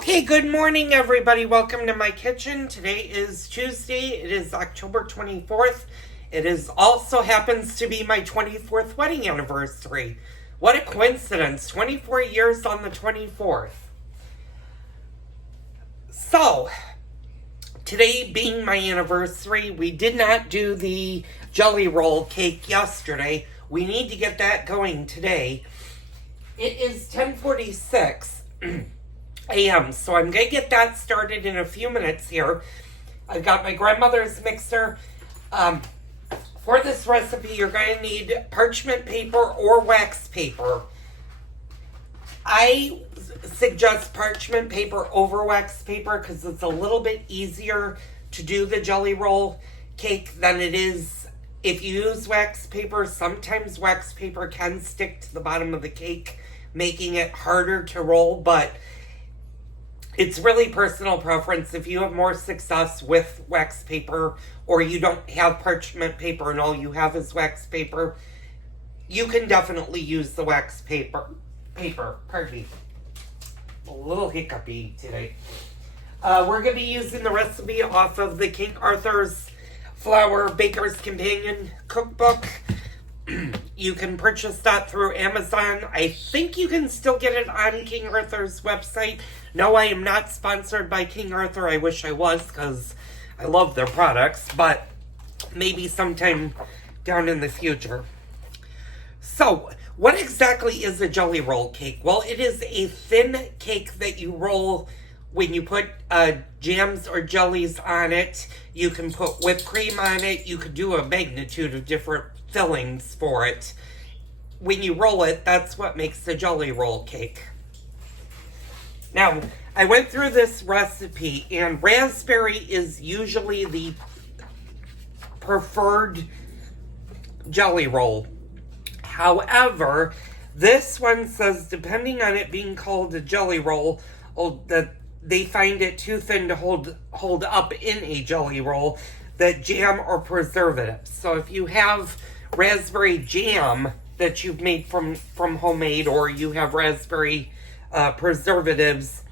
Okay, good morning, everybody. Welcome to my kitchen. Today is Tuesday. It is October 24th. It is also happens to be my 24th wedding anniversary. What a coincidence. 24 years on the 24th. So, today being my anniversary, we did not do the jelly roll cake yesterday. We need to get that going today. It is 10:46 a.m. So I'm going to get that started in a few minutes here. I've got my grandmother's mixer. For this recipe, you're going to need parchment paper or wax paper. I suggest parchment paper over wax paper because it's a little bit easier to do the jelly roll cake than it is if you use wax paper. Sometimes wax paper can stick to the bottom of the cake, making it harder to roll, but it's really personal preference. If you have more success with wax paper or you don't have parchment paper and all you have is wax paper, you can definitely use the wax paper. Pardon me. A little hiccupy today. We're going to be using the recipe off of the King Arthur's Flour Baker's Companion cookbook. You can purchase that through Amazon. I think you can still get it on King Arthur's website. No, I am not sponsored by King Arthur. I wish I was because I love their products, but maybe sometime down in the future. So, what exactly is a jelly roll cake? Well, it is a thin cake that you roll when you put jams or jellies on it. You can put whipped cream on it. You could do a magnitude of different fillings for it. When you roll it, that's what makes the jelly roll cake. Now, I went through this recipe, and raspberry is usually the preferred jelly roll. However, this one says, depending on it being called a jelly roll, that they find it too thin to hold up in a jelly roll, that jam or preservatives. So if you have raspberry jam that you've made from homemade, or you have raspberry preservatives,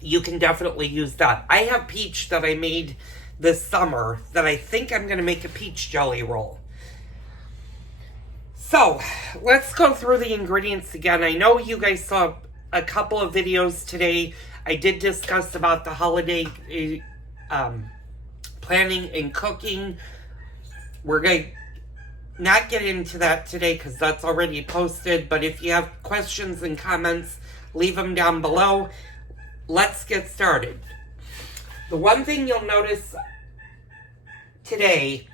you can definitely use that. I have peach that I made this summer that I think I'm going to make a peach jelly roll. So, let's go through the ingredients again. I know you guys saw a couple of videos today. I did discuss about the holiday planning and cooking. We're going to not get into that today because that's already posted, but if you have questions and comments, leave them down below. Let's get started. The one thing you'll notice today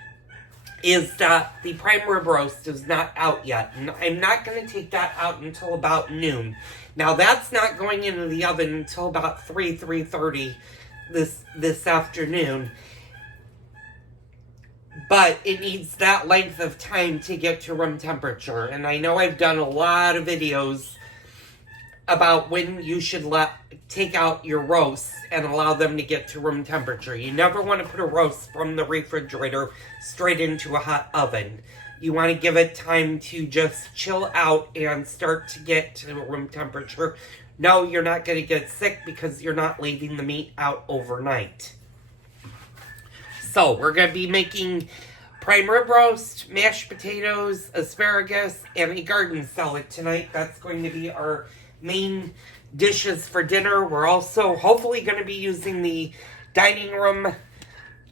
is that the prime rib roast is not out yet. And I'm not going to take that out until about noon. Now, that's not going into the oven until about 3:30 this afternoon. But it needs that length of time to get to room temperature. And I know I've done a lot of videos about when you should take out your roasts and allow them to get to room temperature. You never want to put a roast from the refrigerator straight into a hot oven. You want to give it time to just chill out and start to get to room temperature. No, you're not going to get sick because you're not leaving the meat out overnight. So, we're going to be making prime rib roast, mashed potatoes, asparagus, and a garden salad tonight. That's going to be our main dishes for dinner. We're also hopefully going to be using the dining room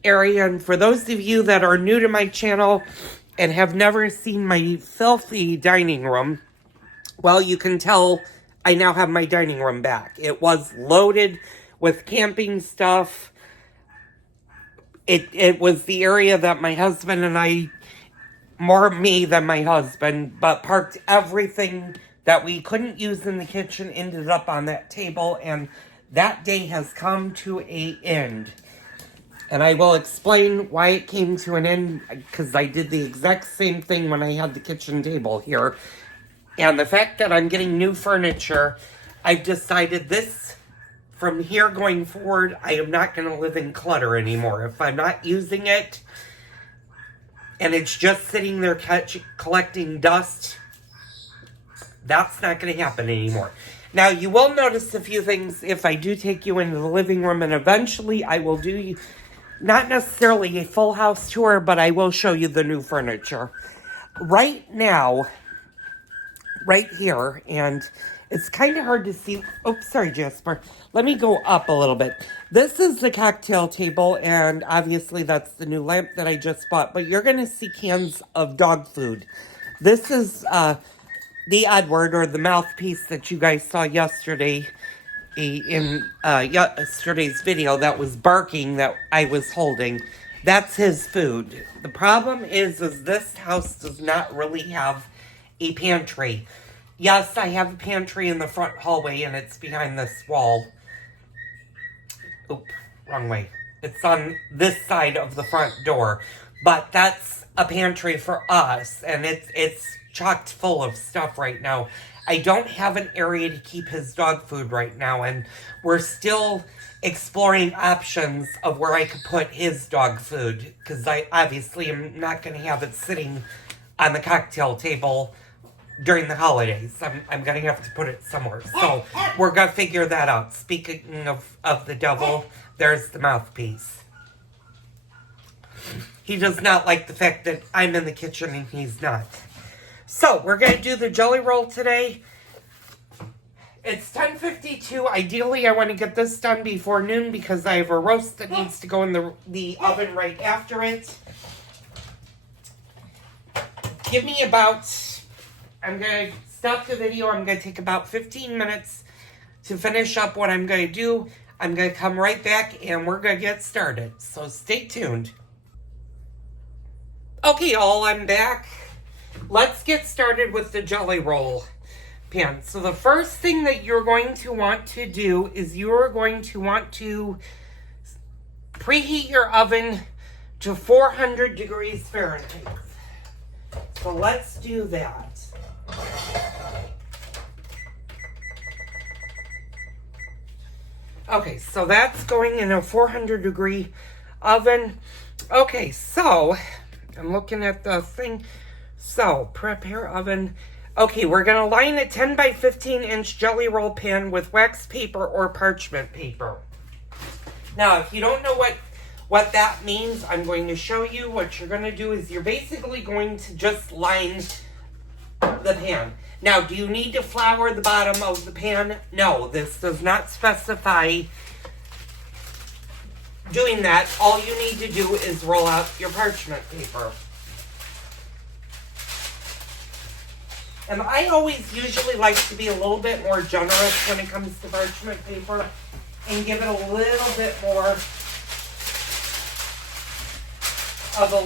area. And for those of you that are new to my channel and have never seen my filthy dining room, well, you can tell I now have my dining room back. It was loaded with camping stuff. It was the area that my husband and I, more me than my husband, but parked everything that we couldn't use in the kitchen, ended up on that table, and that day has come to an end. And I will explain why it came to an end, because I did the exact same thing when I had the kitchen table here. And the fact that I'm getting new furniture, I've decided this, from here going forward, I am not going to live in clutter anymore. If I'm not using it, and it's just sitting there collecting dust, that's not going to happen anymore. Now, you will notice a few things if I do take you into the living room, and eventually I will do not necessarily a full house tour, but I will show you the new furniture. Right now, right here, and it's kind of hard to see. Oops, sorry, Jasper. Let me go up a little bit. This is the cocktail table, and obviously that's the new lamp that I just bought, but you're going to see cans of dog food. This is the Edward, or the mouthpiece that you guys saw yesterday in yesterday's video that was barking that I was holding. That's his food. The problem is this house does not really have a pantry. Yes, I have a pantry in the front hallway, and it's behind this wall. Oop, wrong way. It's on this side of the front door. But that's a pantry for us, and it's chocked full of stuff right now. I don't have an area to keep his dog food right now, and we're still exploring options of where I could put his dog food, because I obviously am not going to have it sitting on the cocktail table during the holidays. I'm going to have to put it somewhere. So we're going to figure that out. Speaking of the devil, there's the mouthpiece. He does not like the fact that I'm in the kitchen and he's not. So we're going to do the jelly roll today. It's 10:52. Ideally, I want to get this done before noon because I have a roast that needs to go in the oven right after it. Give me about... I'm going to stop the video. I'm going to take about 15 minutes to finish up what I'm going to do. I'm going to come right back and we're going to get started. So stay tuned. Okay, y'all, I'm back. Let's get started with the jelly roll pan. So the first thing that you're going to want to do is you're going to want to preheat your oven to 400 degrees Fahrenheit. So let's do that. Okay, so that's going in a 400 degree oven. Okay, so I'm looking at the thing. So, prepare oven. Okay, we're going to line a 10 by 15 inch jelly roll pan with wax paper or parchment paper. Now, if you don't know what that means, I'm going to show you. What you're going to do is you're basically going to just line the pan. Now, do you need to flour the bottom of the pan? No, this does not specify doing that. All you need to do is roll out your parchment paper. And I always usually like to be a little bit more generous when it comes to parchment paper and give it a little bit more of a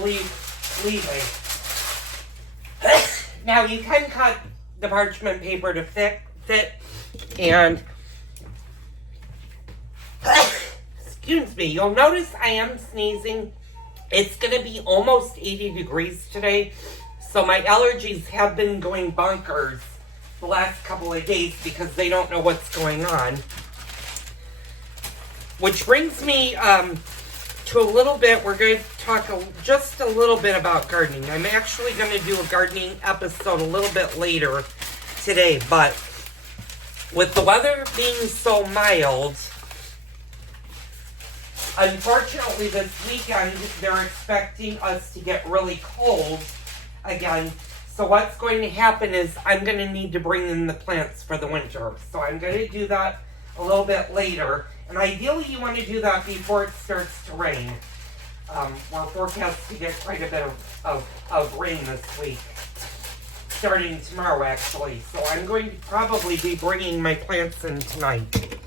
leeway. Now, you can cut the parchment paper to fit and excuse me, you'll notice I am sneezing. It's going to be almost 80 degrees today. So my allergies have been going bonkers the last couple of days because they don't know what's going on. Which brings me to a little bit, we're going to talk just a little bit about gardening. I'm actually going to do a gardening episode a little bit later today, but with the weather being so mild, unfortunately this weekend they're expecting us to get really cold again. So what's going to happen is I'm going to need to bring in the plants for the winter. So I'm going to do that a little bit later. And ideally you want to do that before it starts to rain. We're forecast to get quite a bit of rain this week. Starting tomorrow, actually. So I'm going to probably be bringing my plants in tonight.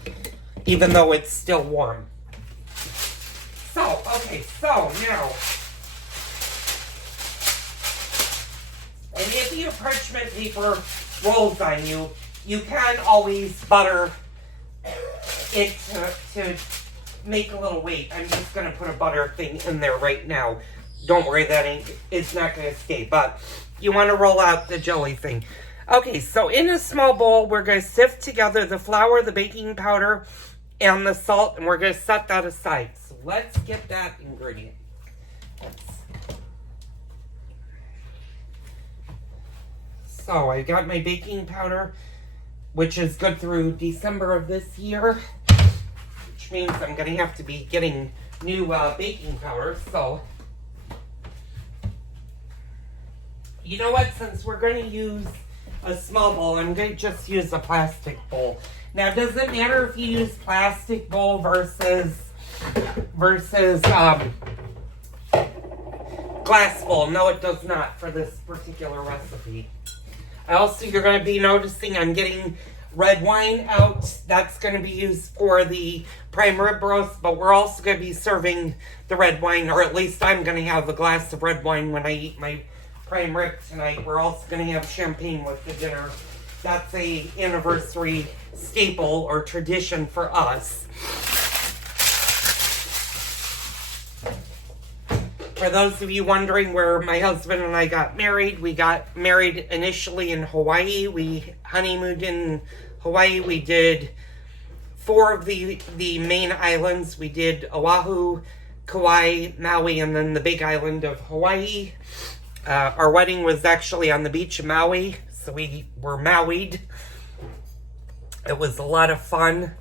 Even though it's still warm. So, okay, so now... And if your parchment paper rolls on you, you can always butter it to make a little weight. I'm just going to put a butter thing in there right now. Don't worry, it's not going to stay. But you want to roll out the jelly thing. Okay, so in a small bowl, we're going to sift together the flour, the baking powder, and the salt, and we're going to set that aside. So let's get that ingredient. So I got my baking powder which is good through December of this year, which means I'm going to have to be getting new baking powder. So, you know what? Since we're going to use a small bowl, I'm going to just use a plastic bowl. Now, does it matter if you use plastic bowl versus glass bowl? No, it does not for this particular recipe. Also, you're going to be noticing I'm getting red wine out. That's going to be used for the prime rib roast, but we're also going to be serving the red wine, or at least I'm going to have a glass of red wine when I eat my prime rib tonight. We're also going to have champagne with the dinner. That's a anniversary staple or tradition for us. For those of you wondering where my husband and I got married, we got married initially in Hawaii. We honeymooned in Hawaii. We did 4 of the main islands. We did Oahu, Kauai, Maui, and then the big island of Hawaii. Our wedding was actually on the beach of Maui, so we were Maui'd. It was a lot of fun.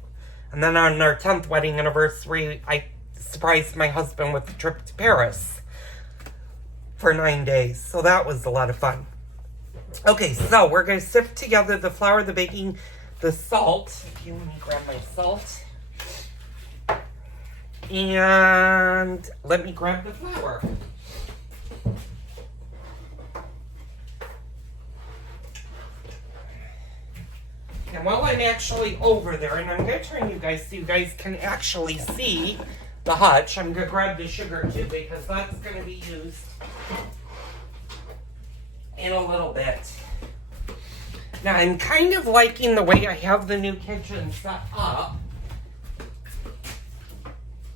And then on our 10th wedding anniversary, I surprised my husband with a trip to Paris for 9 days. So that was a lot of fun. Okay, so we're going to sift together the flour, the baking, the salt. Okay, let me grab my salt. And let me grab the flour. And while I'm actually over there, and I'm going to turn you guys so you guys can actually see the hutch, I'm going to grab the sugar too, because that's going to be used in a little bit. Now, I'm kind of liking the way I have the new kitchen set up.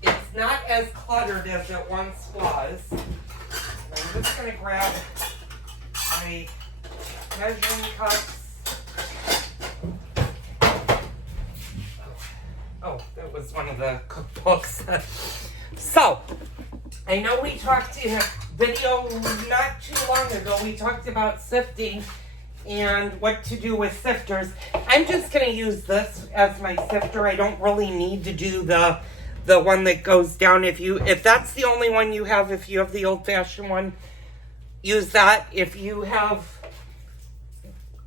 It's not as cluttered as it once was. I'm just going to grab my measuring cups. Oh, that was one of the cookbooks. So, I know we talked in a video not too long ago, we talked about sifting and what to do with sifters. I'm just going to use this as my sifter. I don't really need to do the one that goes down. If that's the only one you have, if you have the old-fashioned one, use that. If you have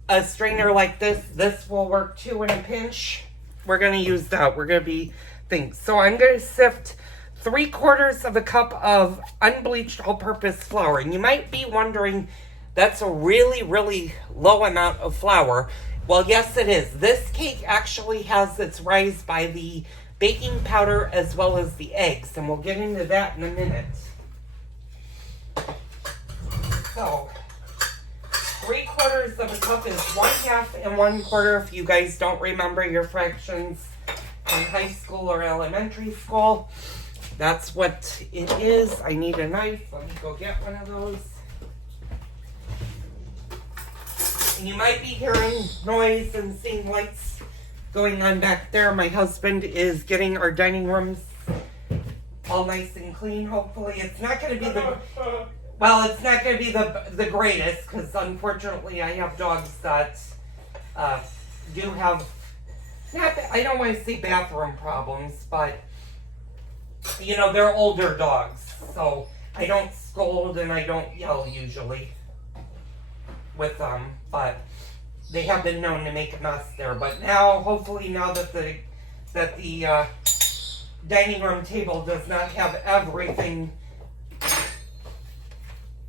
a strainer like this will work too in a pinch. We're going to use that. We're going to be things. So I'm going to sift 3/4 of a cup of unbleached all-purpose flour. And you might be wondering, that's a really, really low amount of flour. Well, yes, it is. This cake actually has its rise by the baking powder as well as the eggs. And we'll get into that in a minute. So, 3/4 of a cup is 1/2 and 1/4 if you guys don't remember your fractions in high school or elementary school. That's what it is. I need a knife. Let me go get one of those. And you might be hearing noise and seeing lights going on back there. My husband is getting our dining rooms all nice and clean, hopefully. It's not going to be it's not going to be the greatest, because unfortunately I have dogs that do have, I don't want to say bathroom problems, but, you know, they're older dogs. So I don't scold and I don't yell usually with them, but they have been known to make a mess there. But now, hopefully now that the dining room table does not have everything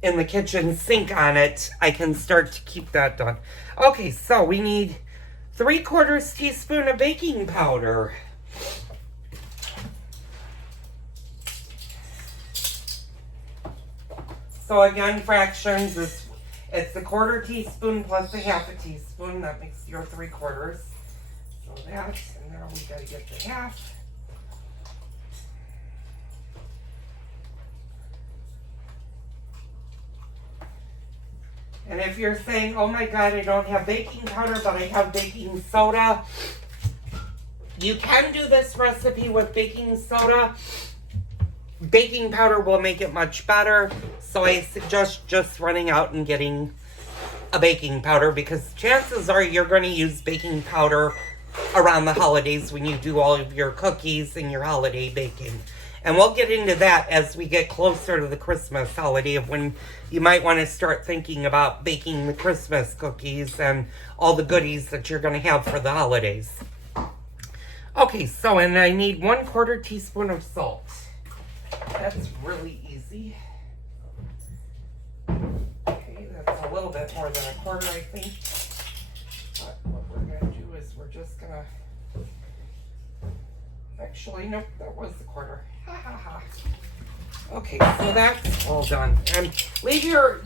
in the kitchen sink on it, I can start to keep that done. Okay, so we need 3/4 teaspoon of baking powder. So again, fractions, it's a 1/4 teaspoon plus a 1/2 teaspoon. That makes your 3/4. So that, and now we gotta get the 1/2. And if you're saying, oh my God, I don't have baking powder, but I have baking soda, you can do this recipe with baking soda. Baking powder will make it much better, so I suggest just running out and getting a baking powder, because chances are you're going to use baking powder around the holidays when you do all of your cookies and your holiday baking. And we'll get into that as we get closer to the Christmas holiday, of when you might want to start thinking about baking the Christmas cookies and all the goodies that you're going to have for the holidays. Okay, so, and I need 1/4 teaspoon of salt. That's really easy. Okay, that's a little bit more than 1/4, I think. But what we're going to do is we're just going to... Actually, nope, that was the 1/4. Ha ha ha. Okay, so that's all done. And leave your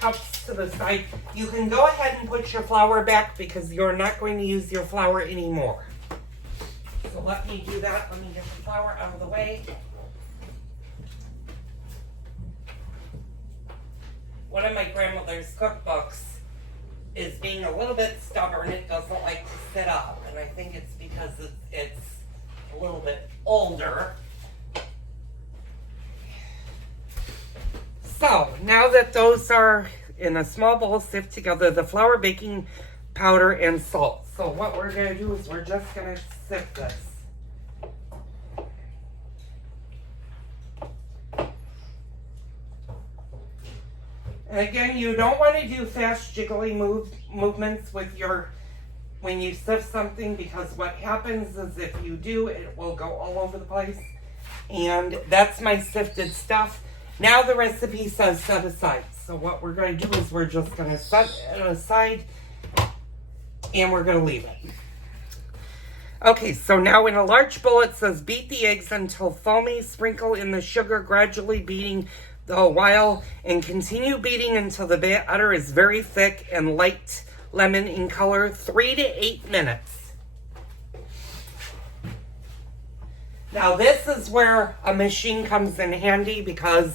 cups to the side. You can go ahead and put your flour back, because you're not going to use your flour anymore. So let me do that. Let me get the flour out of the way. One of my grandmother's cookbooks is being a little bit stubborn. It doesn't like to sit up, and I think it's because it's a little bit older. So now that those are in a small bowl, sift together the flour, baking powder, and salt. So what we're going to do is we're just going to sift this. And again, you don't want to do fast jiggly movements with when you sift something, because what happens is if you do, it will go all over the place. And that's my sifted stuff. Now the recipe says set aside. So what we're going to do is we're just going to set it aside, and we're going to leave it. Okay, so now in a large bowl it says beat the eggs until foamy, sprinkle in the sugar, gradually beating the while, and continue beating until the batter is very thick and light lemon in color, 3 to 8 minutes. Now this is where a machine comes in handy, because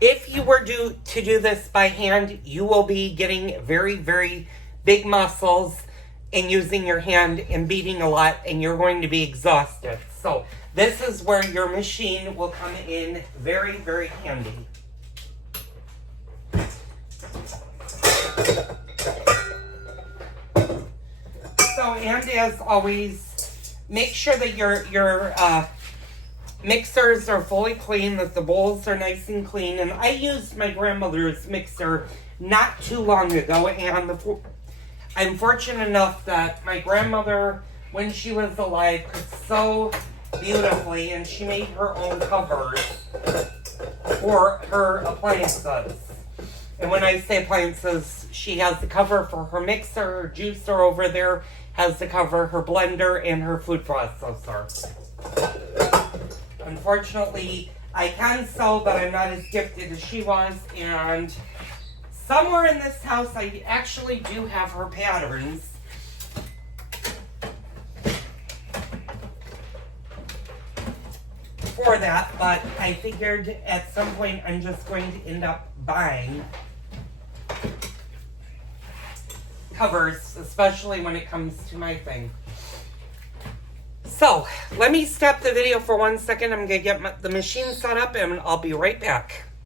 if you were to do this by hand, you will be getting very, very big muscles and using your hand and beating a lot, and you're going to be exhausted. So this is where your machine will come in very, very handy. So, and as always, make sure that your mixers are fully clean, that the bowls are nice and clean. And I used my grandmother's mixer not too long ago, and I'm fortunate enough that my grandmother, when she was alive, could sew beautifully, and she made her own covers for her appliances. And when I say appliances, she has the cover for her mixer, her juicer over there has the cover, her blender, and her food processor. Unfortunately, I can sew, but I'm not as gifted as she was, and somewhere in this house I actually do have her patterns. For that, but I figured at some point I'm just going to end up buying covers, especially when it comes to my thing. So, let me stop the video for 1 second. I'm going to get the machine set up, and I'll be right back.